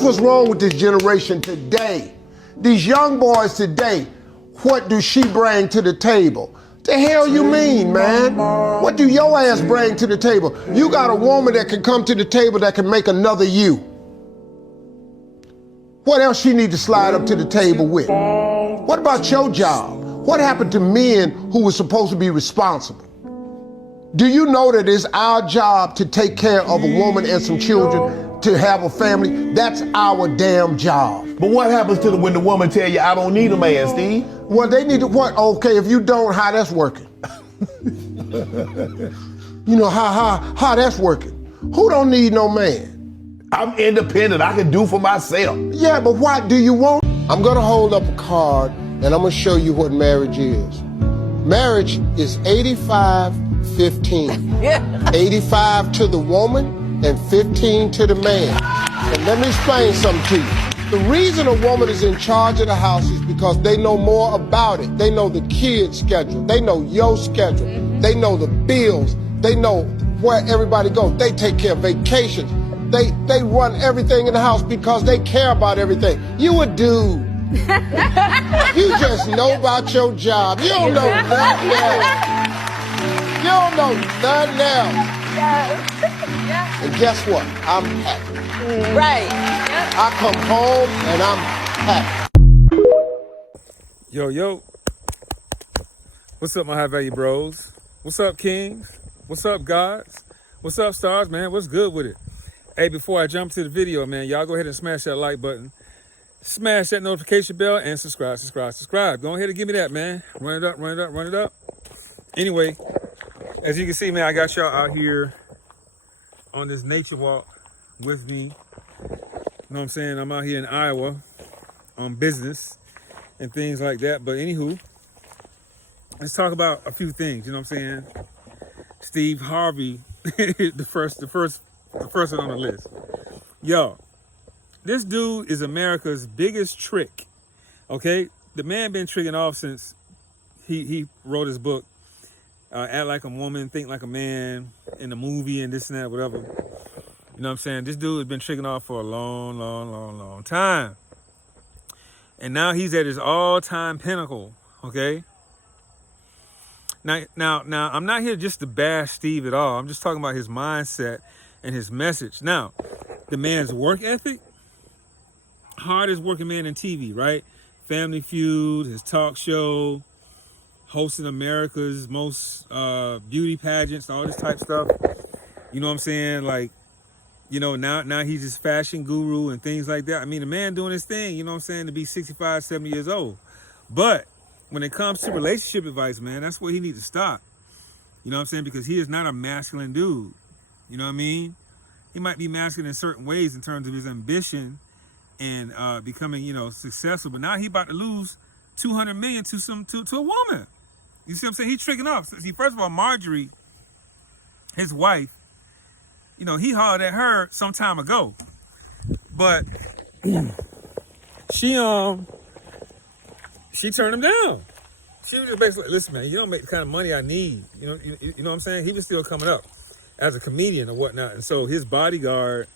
What's wrong with this generation today? These young boys today, what do she bring to the table? The hell you mean, man? What do your ass bring to the table? You got a woman that can come to the table that can make another you. What else she need to slide up to the table with? What about your job? What happened to men who were supposed to be responsible? Do you know that it's our job to take care of a woman and some children, to have a family? That's our damn job. But what happens to when the woman tell you, I don't need a man, Steve? Well, they need to, what? Okay, if you don't, how that's working? You know, how that's working? Who don't need no man? I'm independent, I can do for myself. Yeah, but what do you want? I'm gonna hold up a card and I'm gonna show you what marriage is. Marriage is 85-15. 85 to the woman and 15 to the man. And let me explain something to you. The reason a woman is in charge of the house is because they know more about it. They know the kids' schedule. They know your schedule. They know the bills. They know where everybody goes. They take care of vacations. They run everything in the house because they care about everything. You a dude. You just know about your job. You don't know nothing else. You don't know nothing else. And guess what? I'm happy. Right. I come home and I'm happy. Yo. What's up, my high value bros? What's up, kings? What's up, gods? What's up, stars, man? What's good with it? Hey, before I jump to the video, man, y'all go ahead and smash that like button. Smash that notification bell and subscribe. Go ahead and give me that, man. Run it up. Anyway, as you can see, man, I got y'all out here on this nature walk with me. You know what I'm saying? I'm out here in Iowa on business and things like that. But anywho, let's talk about a few things. You know what I'm saying? Steve Harvey, the first one on the list. Yo, this dude is America's biggest trick. Okay, the man been tricking off since he wrote his book. Act like a woman, think like a man, in the movie and this and that, whatever. You know what I'm saying? This dude has been tricking off for a long time. And now he's at his all-time pinnacle, okay? Now, I'm not here just to bash Steve at all. I'm just talking about his mindset and his message. Now, the man's work ethic, hardest working man in TV, right? Family Feud, his talk show, hosting America's most beauty pageants, all this type stuff. You know what I'm saying? Like, you know, now he's this fashion guru and things like that. I mean, the man doing his thing, you know what I'm saying, to be 65, 70 years old. But when it comes to relationship advice, man, that's where he needs to stop. You know what I'm saying? Because he is not a masculine dude. You know what I mean? He might be masculine in certain ways in terms of his ambition and becoming, you know, successful. But now he about to lose $200 million to a woman. You see what I'm saying? He's tricking off. See, first of all, Marjorie, his wife, you know, he hollered at her some time ago. But she turned him down. She was just basically, listen, man, you don't make the kind of money I need. You know what I'm saying? He was still coming up as a comedian or whatnot. And so his bodyguard,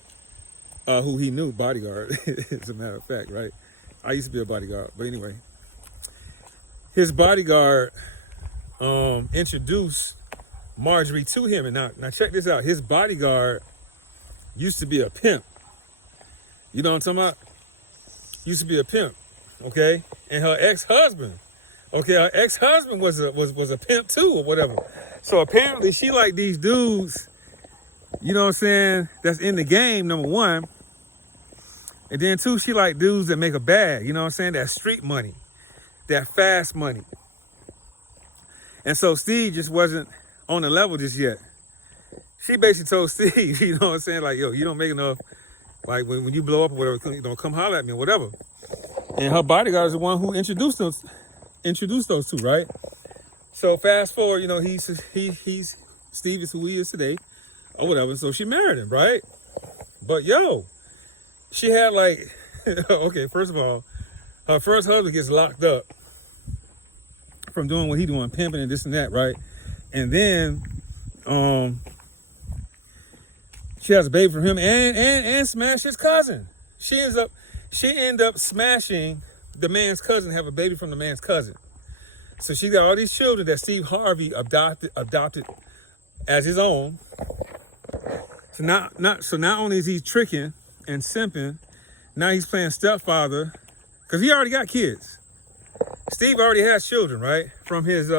who he knew, bodyguard, as a matter of fact, right? I used to be a bodyguard. But anyway, his bodyguard introduced Marjorie to him. And now check this out. His bodyguard used to be a pimp. You know what I'm talking about? Used to be a pimp, okay? And her ex-husband, okay, her ex-husband was a pimp too or whatever. So apparently she like these dudes, you know what I'm saying, that's in the game, number one. And then two, she like dudes that make a bag, you know what I'm saying? That street money, that fast money. And so Steve just wasn't on the level just yet. She basically told Steve, you know what I'm saying, like, yo, you don't make enough, like when you blow up or whatever, you know, come holler at me or whatever. And her bodyguard is the one who introduced those two, right? So fast forward, you know, he's Steve is who he is today or whatever. So she married him, right? But yo, she had like, okay, first of all, her first husband gets locked up from doing what he doing, pimping and this and that, right? And then she has a baby from him and smashed his cousin. She end up smashing the man's cousin, have a baby from the man's cousin. So she got all these children that Steve Harvey adopted as his own. So not only is he tricking and simping, now he's playing stepfather, because he already got kids. Steve already has children, right? From his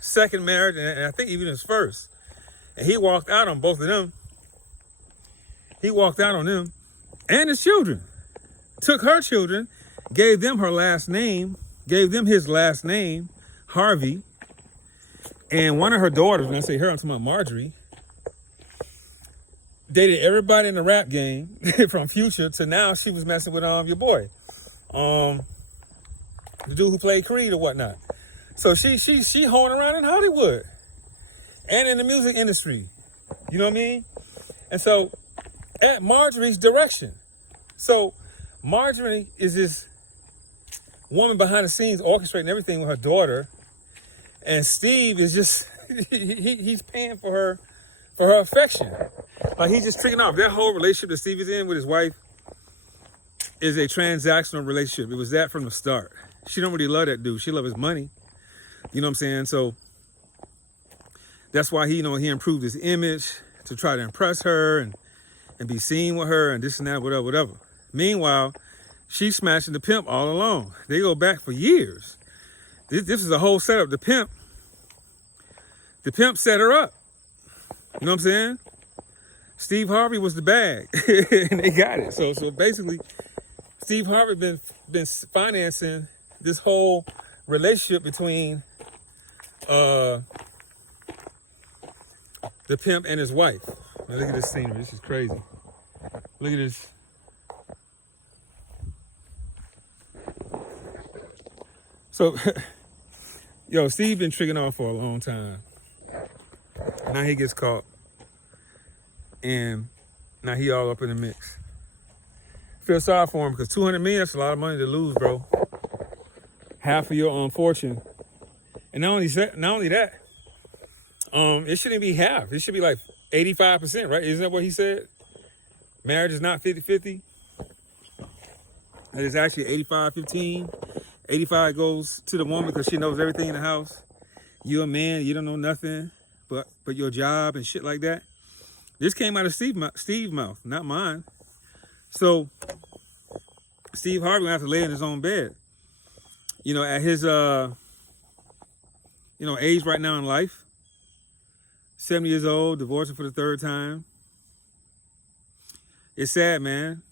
second marriage, and I think even his first. And he walked out on both of them. He walked out on them and his children. Took her children, gave them her last name, gave them his last name, Harvey. And one of her daughters, when I say her, I'm talking about Marjorie, dated everybody in the rap game from Future to now she was messing with your boy. The dude who played Creed or whatnot. So she hoeing around in Hollywood and in the music industry. You know what I mean? And so at Marjorie's direction. So Marjorie is this woman behind the scenes orchestrating everything with her daughter. And Steve is just, he's paying for her affection. Like he's just tricking off. That whole relationship that Steve is in with his wife is a transactional relationship. It was that from the start. She don't really love that dude. She love his money. You know what I'm saying? So that's why he improved his image to try to impress her and be seen with her and this and that, whatever. Meanwhile, she's smashing the pimp all along. They go back for years. This is a whole setup. The pimp set her up. You know what I'm saying? Steve Harvey was the bag, and they got it. So basically, Steve Harvey been financing this whole relationship between the pimp and his wife. Now look at this scenery. This is crazy. Look at this. So, yo, Steve been tricking off for a long time. Now he gets caught. And now he all up in the mix. Feel sorry for him because $200 million, that's a lot of money to lose, bro. Half of your own fortune. And not only that, it shouldn't be half. It should be like 85%, right? Isn't that what he said? Marriage is not 50-50. It is actually 85-15. 85 goes to the woman because she knows everything in the house. You're a man, you don't know nothing but your job and shit like that. This came out of Steve's mouth, not mine. So Steve Harvey gonna have to lay in his own bed. You know, at his age right now in life, 70 years old, divorcing for the third time. It's sad, man.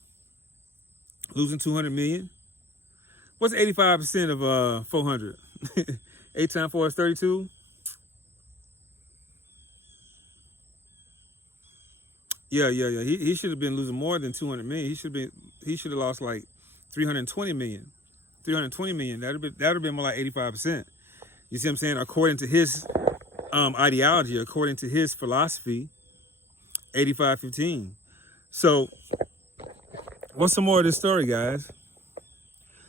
Losing $200 million. What's 85% of 400? 8 times 4 is 32. Yeah. He should have been losing more than 200 million. He should have lost like 320 million. 320 million. That'd have been more like 85%. You see what I'm saying? According to his ideology, according to his philosophy, 85-15. So, what's some more of this story, guys?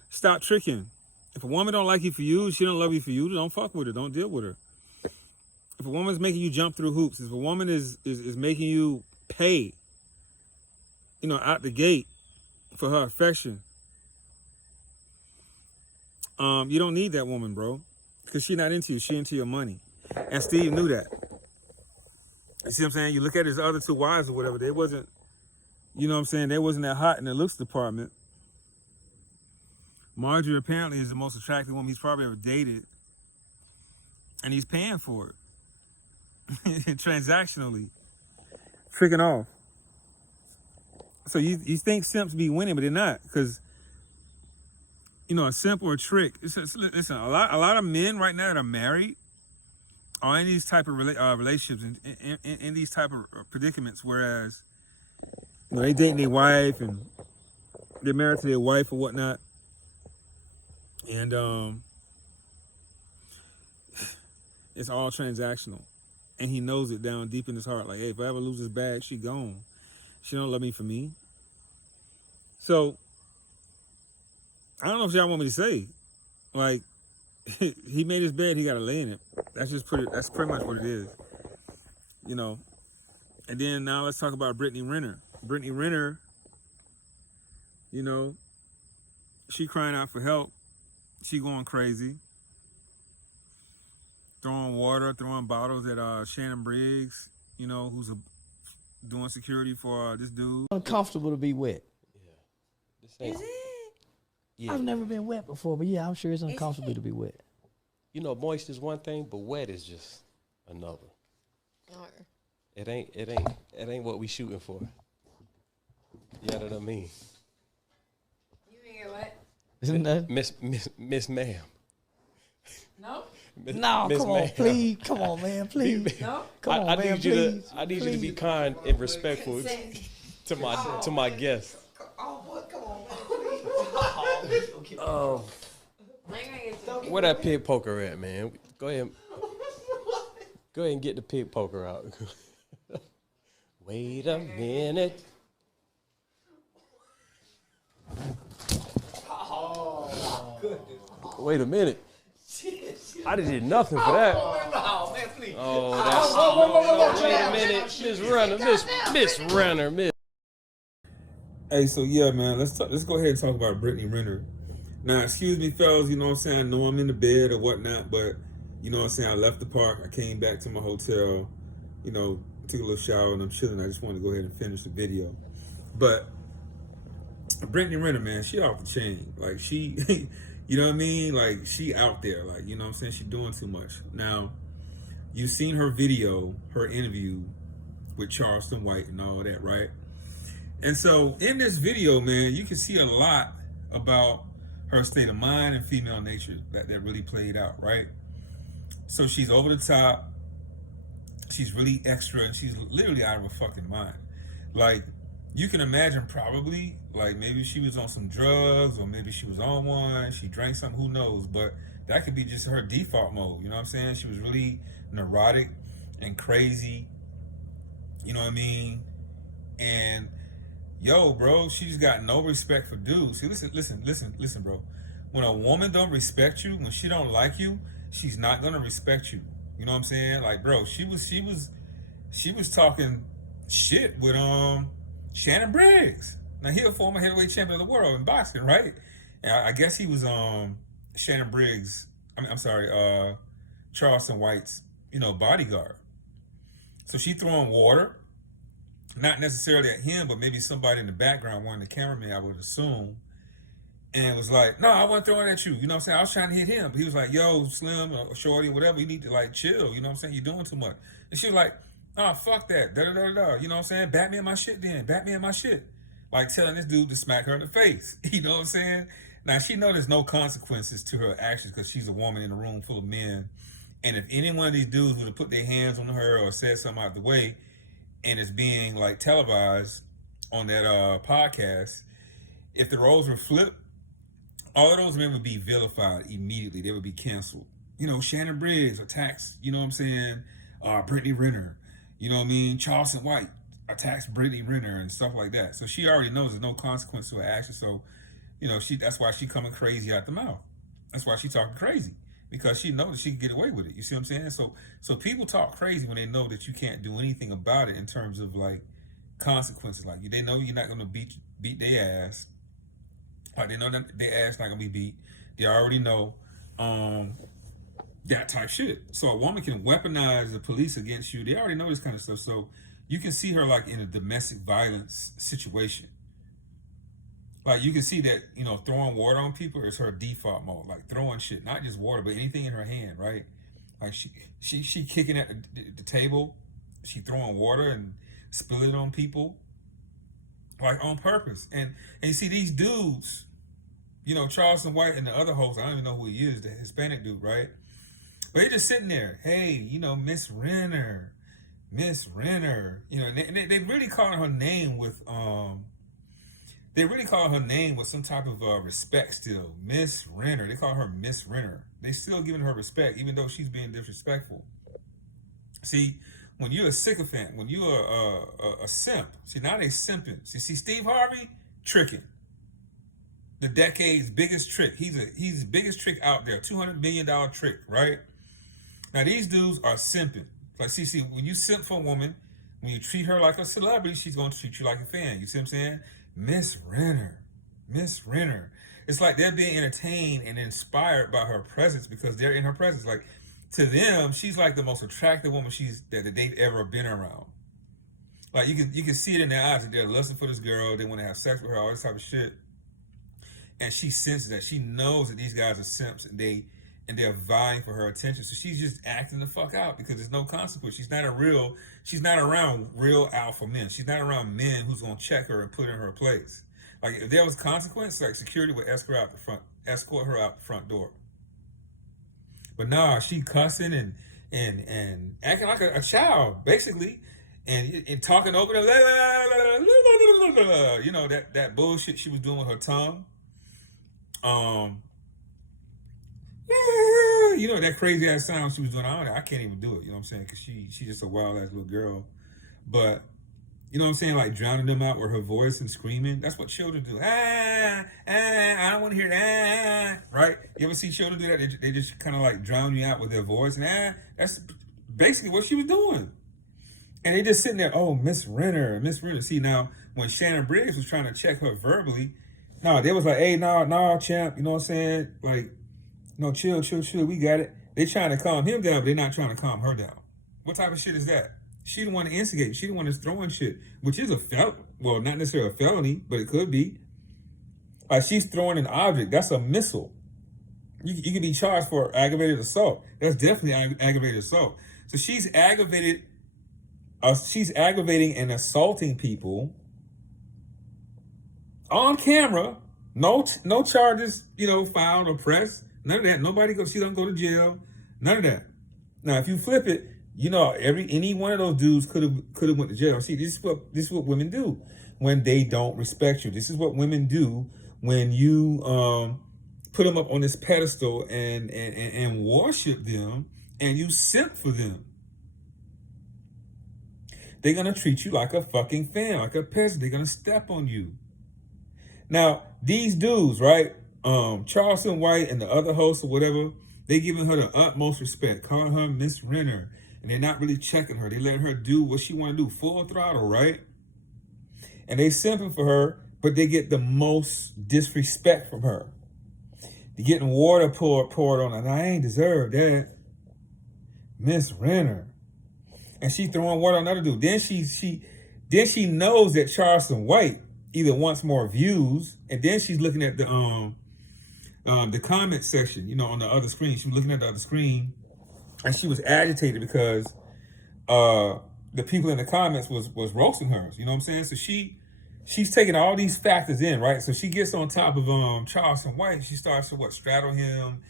Stop tricking. If a woman don't like you for you, she don't love you for you, don't fuck with her. Don't deal with her. If a woman's making you jump through hoops, if a woman is making you pay, out the gate for her affection, you don't need that woman, bro, because she's not into you. She into your money. And Steve knew that. You see what I'm saying? You look at his other two wives or whatever, they wasn't, they wasn't that hot in the looks department. Marjorie apparently is the most attractive woman he's probably ever dated. And he's paying for it. Transactionally. Tricking off. So you think simps be winning, but they're not. Because, a simp or a trick. Listen, a lot of men right now that are married are in these type of relationships, in these type of predicaments, whereas, they dating their wife and they're married to their wife or whatnot. And it's all transactional. And he knows it down deep in his heart. Like, hey, if I ever lose this bag, she gone. She don't love me for me. So, I don't know if y'all want me to say. Like, he made his bed, he got to lay in it. That's pretty much what it is. And then now let's talk about Brittany Renner. Brittany Renner You know, she crying out for help. She going crazy. Throwing water, throwing bottles at Shannon Briggs, you know, who's doing security for this dude. Uncomfortable to be wet. Is it? Yeah. I've never been wet before, but yeah, I'm sure it's uncomfortable to be wet. You know, moist is one thing, but wet is just another. It ain't what we shooting for. You know what I mean? You ain't get wet? Isn't that? Miss ma'am. No? No, come on, please. Come on, man, please. No? Come on, I man, need you please. I need you to be kind and respectful to my guests. Oh, boy, come on, man, please. Where that pig poker at, man? Go ahead and get the pig poker out. Wait a minute. Wait a minute. I did nothing for that. Oh, man, please. Oh, that's wait a minute. Miss Renner. Hey, so yeah, man, let's go ahead and talk about Brittany Renner. Now, excuse me, fellas, you know what I'm saying? I know I'm in the bed or whatnot, but you know what I'm saying? I left the park, I came back to my hotel, you know, took a little shower and I'm chilling. I just wanted to go ahead and finish the video. But Brittany Renner, man, she off the chain. Like she, you know what I mean? Like she out there, like, you know what I'm saying? She doing too much. Now, you've seen her video, her interview with Charleston White and all that, right? And so in this video, man, you can see a lot about her state of mind and female nature that really played out, right? So she's over the top. She's really extra and she's literally out of her fucking mind. Like, you can imagine probably, like maybe she was on some drugs or maybe she was on one, she drank something, who knows? But that could be just her default mode, you know what I'm saying? She was really neurotic and crazy, you know what I mean? And yo, bro, she's got no respect for dudes. See, listen, bro. When a woman don't respect you, when she don't like you, she's not gonna respect you. You know what I'm saying? Like, bro, she was talking shit with Shannon Briggs. Now he a former heavyweight champion of the world in boxing, right? And I guess he was Shannon Briggs. I'm sorry, Charleston White's, you know, bodyguard. So she throwing water. Not necessarily at him, but maybe somebody in the background, one of the cameramen, I would assume, and was like, no, I wasn't throwing at you. You know what I'm saying? I was trying to hit him. But he was like, yo, Slim or Shorty or whatever, you need to like chill. You know what I'm saying? You're doing too much. And she was like, oh, fuck that. Da-da-da-da. You know what I'm saying? Bat me in my shit then. Bat me in my shit. Like telling this dude to smack her in the face. You know what I'm saying? Now, she knows there's no consequences to her actions because she's a woman in a room full of men. And if any one of these dudes would have put their hands on her or said something out the way, and it's being like televised on that podcast, if the roles were flipped, all of those men would be vilified immediately. They would be canceled. You know, Shannon Briggs attacks, you know what I'm saying, Brittany Renner. You know what I mean? Charleston White attacks Brittany Renner and stuff like that. So she already knows there's no consequence to her action. So, you know, that's why she coming crazy out the mouth. That's why she talking crazy. Because she knows she can get away with it. You see what I'm saying? So people talk crazy when they know that you can't do anything about it in terms of like consequences. Like they know you're not gonna beat their ass. Like they know that their ass not gonna be beat. They already know that type shit. So a woman can weaponize the police against you. They already know this kind of stuff. So you can see her like in a domestic violence situation. Like you can see that, you know, throwing water on people is her default mode. Like throwing shit, not just water, but anything in her hand, right? Like she kicking at the table, she throwing water and spilling it on people, like on purpose. And you see these dudes, you know, Charleston White and the other host, I don't even know who he is, the Hispanic dude, right? But they're just sitting there, hey, you know, Miss Renner, you know, and they really calling her name with they really call her name with some type of respect still. Miss Renner. They call her Miss Renner. They still giving her respect, even though she's being disrespectful. See, when you're a sycophant, when you're a simp, see, now they simping. See, Steve Harvey, tricking. The decade's biggest trick. He's the biggest trick out there. $200 million trick, right? Now, these dudes are simping. Like, see, when you simp for a woman, when you treat her like a celebrity, she's going to treat you like a fan. You see what I'm saying? Miss Renner. Miss Renner. It's like they're being entertained and inspired by her presence because they're in her presence. Like, to them, she's like the most attractive woman that they've ever been around. Like, you can see it in their eyes that they're lusting for this girl. They want to have sex with her, all this type of shit. And she senses that. She knows that these guys are simps and they're vying for her attention. So she's just acting the fuck out because there's no consequence. She's not around real alpha men. She's not around men who's gonna check her and put her in her place. Like, if there was consequence, like, security would escort her out the front door. But nah, she cussing and acting like a child, basically, and talking over them, you know, that bullshit she was doing with her tongue. You know, that crazy ass sound she was doing. I can't even do it. You know what I'm saying? Because she's just a wild ass little girl. But you know what I'm saying? Like, drowning them out with her voice and screaming. That's what children do. I don't want to hear that. Right? You ever see children do that? They just kind of like drown you out with their voice. And that's basically what she was doing. And they just sitting there, oh, Miss Renner. See, now, when Shannon Briggs was trying to check her verbally, they was like, hey, nah, champ. You know what I'm saying? Like, no, chill. We got it. They trying to calm him down, but they're not trying to calm her down. What type of shit is that? She the one to instigate. She the one that's throwing shit, which is well, not necessarily a felony, but it could be. Like, she's throwing an object. That's a missile. You can be charged for aggravated assault. That's definitely aggravated assault. So she's aggravating and assaulting people on camera. No charges, filed or pressed. None of that. She doesn't go to jail. None of that. Now, if you flip it, any one of those dudes could have went to jail. See, this is what women do when they don't respect you. This is what women do when you put them up on this pedestal and worship them and you simp for them. They're gonna treat you like a fucking fan, like a peasant. They're gonna step on you. Now, these dudes, right? Charleston White and the other hosts or whatever, they giving her the utmost respect, calling her Miss Renner, and they're not really checking her. They letting her do what she want to do, full throttle, right? And they simping for her, but they get the most disrespect from her. They're getting water poured on her. And I ain't deserved that. Miss Renner. And she throwing water on another dude. Then she knows that Charleston White either wants more views, and then she's looking at the comment section, on the other screen. She was looking at the other screen, and she was agitated because the people in the comments was roasting her. You know what I'm saying? So she's taking all these factors in, right? So she gets on top of Charleston White. She starts to straddle him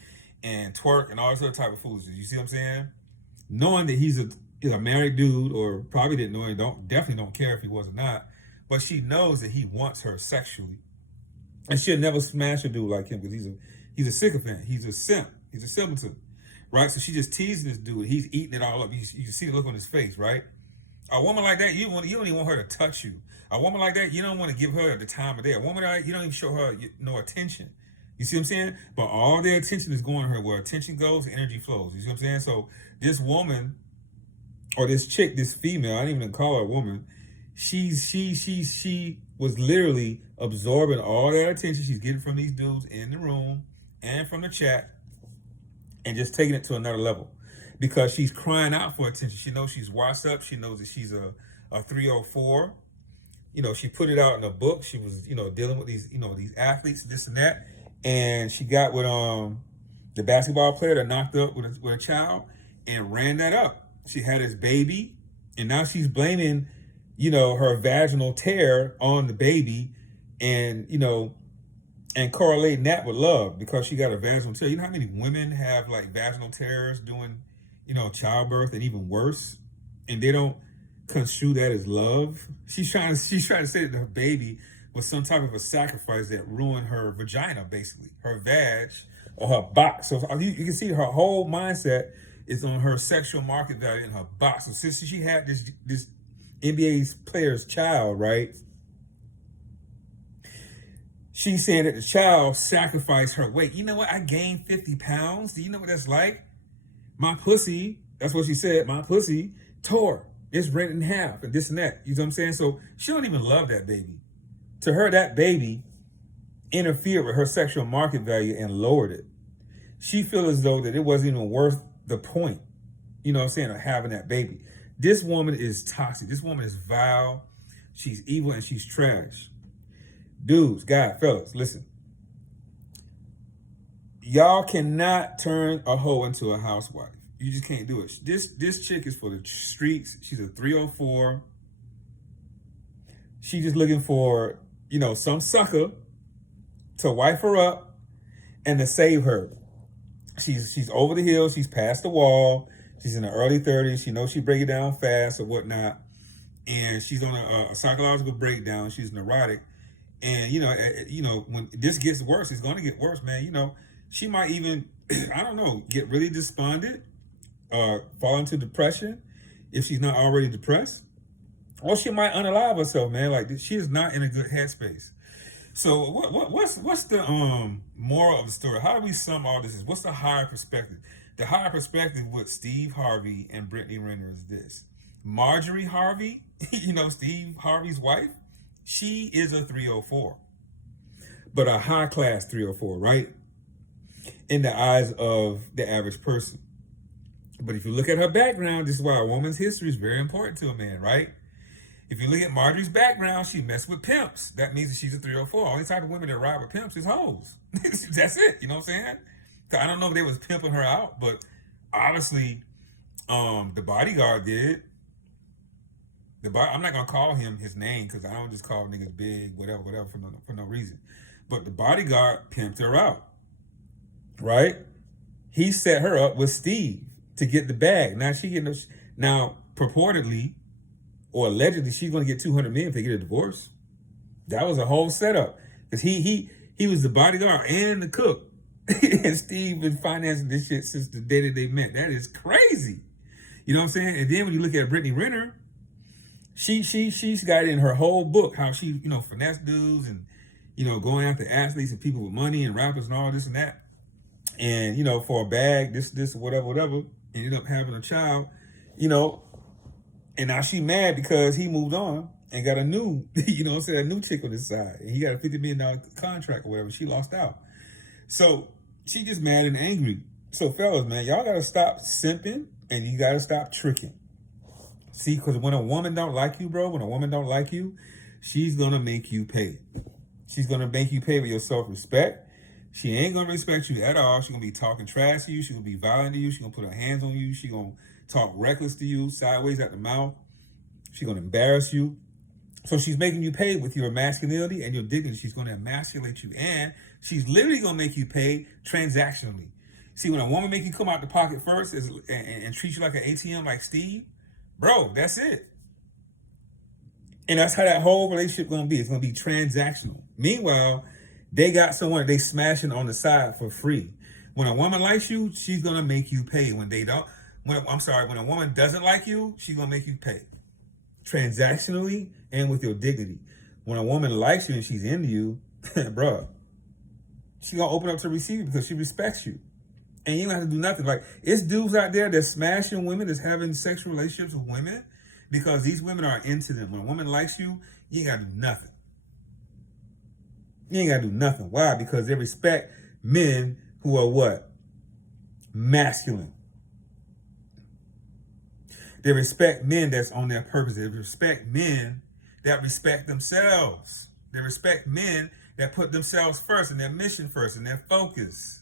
and twerk and all this other type of foolishness. You see what I'm saying? Knowing that he's a married dude, or probably didn't know, and definitely don't care if he was or not. But she knows that he wants her sexually. And she'll never smash a dude like him because he's a sycophant. He's a simp. He's a simpleton. Right? So she just teasing this dude. He's eating it all up. You see the look on his face, right? A woman like that, you don't even want her to touch you. A woman like that, you don't want to give her the time of day. A woman like that, you don't even show her no attention. You see what I'm saying? But all their attention is going to her. Where attention goes, energy flows. You see what I'm saying? So this woman, or this chick, this female, I didn't even call her a woman, she was literally absorbing all that attention she's getting from these dudes in the room and from the chat, and just taking it to another level because she's crying out for attention. She knows she's washed up. She knows that she's a 304. She put it out in a book. She was, dealing with these, these athletes, this and that. And she got with the basketball player that knocked up with a child and ran that up. She had his baby, and now she's blaming, her vaginal tear on the baby, and and correlating that with love because she got a vaginal tear. You know how many women have like vaginal tears doing, childbirth and even worse, and they don't construe that as love. She's trying to say that her baby was some type of a sacrifice that ruined her vagina, basically her vag or her box. So you can see her whole mindset is on her sexual market value in her box. So since she had this NBA player's child, right? She's saying that the child sacrificed her weight. You know what? I gained 50 pounds. Do you know what that's like? My pussy, that's what she said, my pussy tore. It's rent in half and this and that. You know what I'm saying? So she don't even love that baby. To her, that baby interfered with her sexual market value and lowered it. She feels as though that it wasn't even worth the point, you know what I'm saying, of having that baby. This woman is toxic. This woman is vile. She's evil and she's trash. Dudes, guys, fellas, listen. Y'all cannot turn a hoe into a housewife. You just can't do it. This chick is for the streets. She's a 304. She's just looking for, you know, some sucker to wife her up and to save her. She's over the hill. She's past the wall. She's in the early 30s. She knows she break it down fast or whatnot. And she's on a psychological breakdown. She's neurotic. And, you know, when this gets worse, it's going to get worse, man. You know, she might even, I don't know, get really despondent, fall into depression if she's not already depressed. Or she might unalive herself, man. Like, she is not in a good headspace. So what's the moral of the story? How do we sum all this? What's the higher perspective? The higher perspective with Steve Harvey and Brittany Renner is this. Marjorie Harvey, you know, Steve Harvey's wife, she is a 304. But a high class 304, right? In the eyes of the average person. But if you look at her background, this is why a woman's history is very important to a man, right? If you look at Marjorie's background, she messed with pimps. That means that she's a 304. Only type of women that ride with pimps is hoes. That's it. You know what I'm saying? So I don't know if they was pimping her out, but obviously the bodyguard did. I'm not going to call him his name because I don't just call niggas big, whatever, for no reason. But the bodyguard pimped her out, right? He set her up with Steve to get the bag. Now purportedly, or allegedly, she's going to get $200 million if they get a divorce. That was a whole setup. Because he was the bodyguard and the cook. And Steve been financing this shit since the day that they met. That is crazy. You know what I'm saying? And then when you look at Brittany Renner, she's got in her whole book how she, you know, finesse dudes and, you know, going after athletes and people with money and rappers and all this and that. And, you know, for a bag, this, whatever, ended up having a child, you know. And now she mad because he moved on and got a new, you know what I'm saying, a new chick on his side. And he got a $50 million contract or whatever. She lost out. So she just mad and angry. So fellas, man, y'all got to stop simping and you got to stop tricking. See, because when a woman don't like you, bro, when a woman don't like you, she's going to make you pay. She's going to make you pay with your self-respect. She ain't going to respect you at all. She's going to be talking trash to you. She's going to be violent to you. She's going to put her hands on you. She's going to talk reckless to you, sideways at the mouth. She's going to embarrass you. So she's making you pay with your masculinity and your dignity. She's going to emasculate you. And she's literally going to make you pay transactionally. See, when a woman make you come out the pocket first and treat you like an ATM like Steve, bro, that's it. And that's how that whole relationship going to be. It's going to be transactional. Meanwhile, they got someone they smashing on the side for free. When a woman likes you, she's going to make you pay. When a woman doesn't like you, she's going to make you pay. Transactionally and with your dignity. When a woman likes you and she's into you, bro, she's going to open up to receive you because she respects you. And you don't have to do nothing. Like, it's dudes out there that's smashing women, that's having sexual relationships with women because these women are into them. When a woman likes you, you ain't got to do nothing. You ain't got to do nothing. Why? Because they respect men who are what? Masculine. They respect men that's on their purpose. They respect men that respect themselves. They respect men that put themselves first and their mission first and their focus,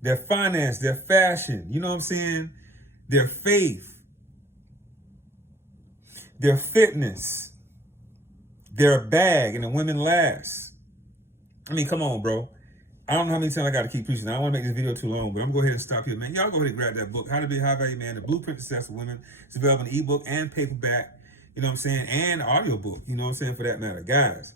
their finance, their fashion, you know what I'm saying? Their faith, their fitness, their bag, and the women last. I mean, come on, bro. I don't know how many times I got to keep preaching. I don't want to make this video too long, but I'm going to go ahead and stop here, man. Y'all go ahead and grab that book, How to Be a High Value Man, The Blueprint to Successful Women. It's available in ebook and paperback, you know what I'm saying, and audiobook, you know what I'm saying, for that matter. Guys,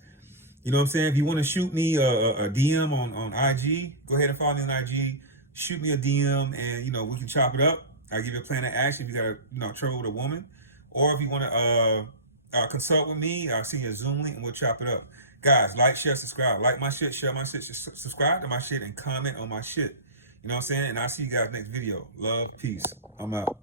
you know what I'm saying? If you want to shoot me a DM on IG, go ahead and follow me on IG. Shoot me a DM and, you know, we can chop it up. I'll give you a plan of action if you got to, you know, trouble with a woman. Or if you want to consult with me, I'll send you a Zoom link and we'll chop it up. Guys, like, share, subscribe. Like my shit, share my shit, subscribe to my shit, and comment on my shit. You know what I'm saying? And I'll see you guys next video. Love, peace. I'm out.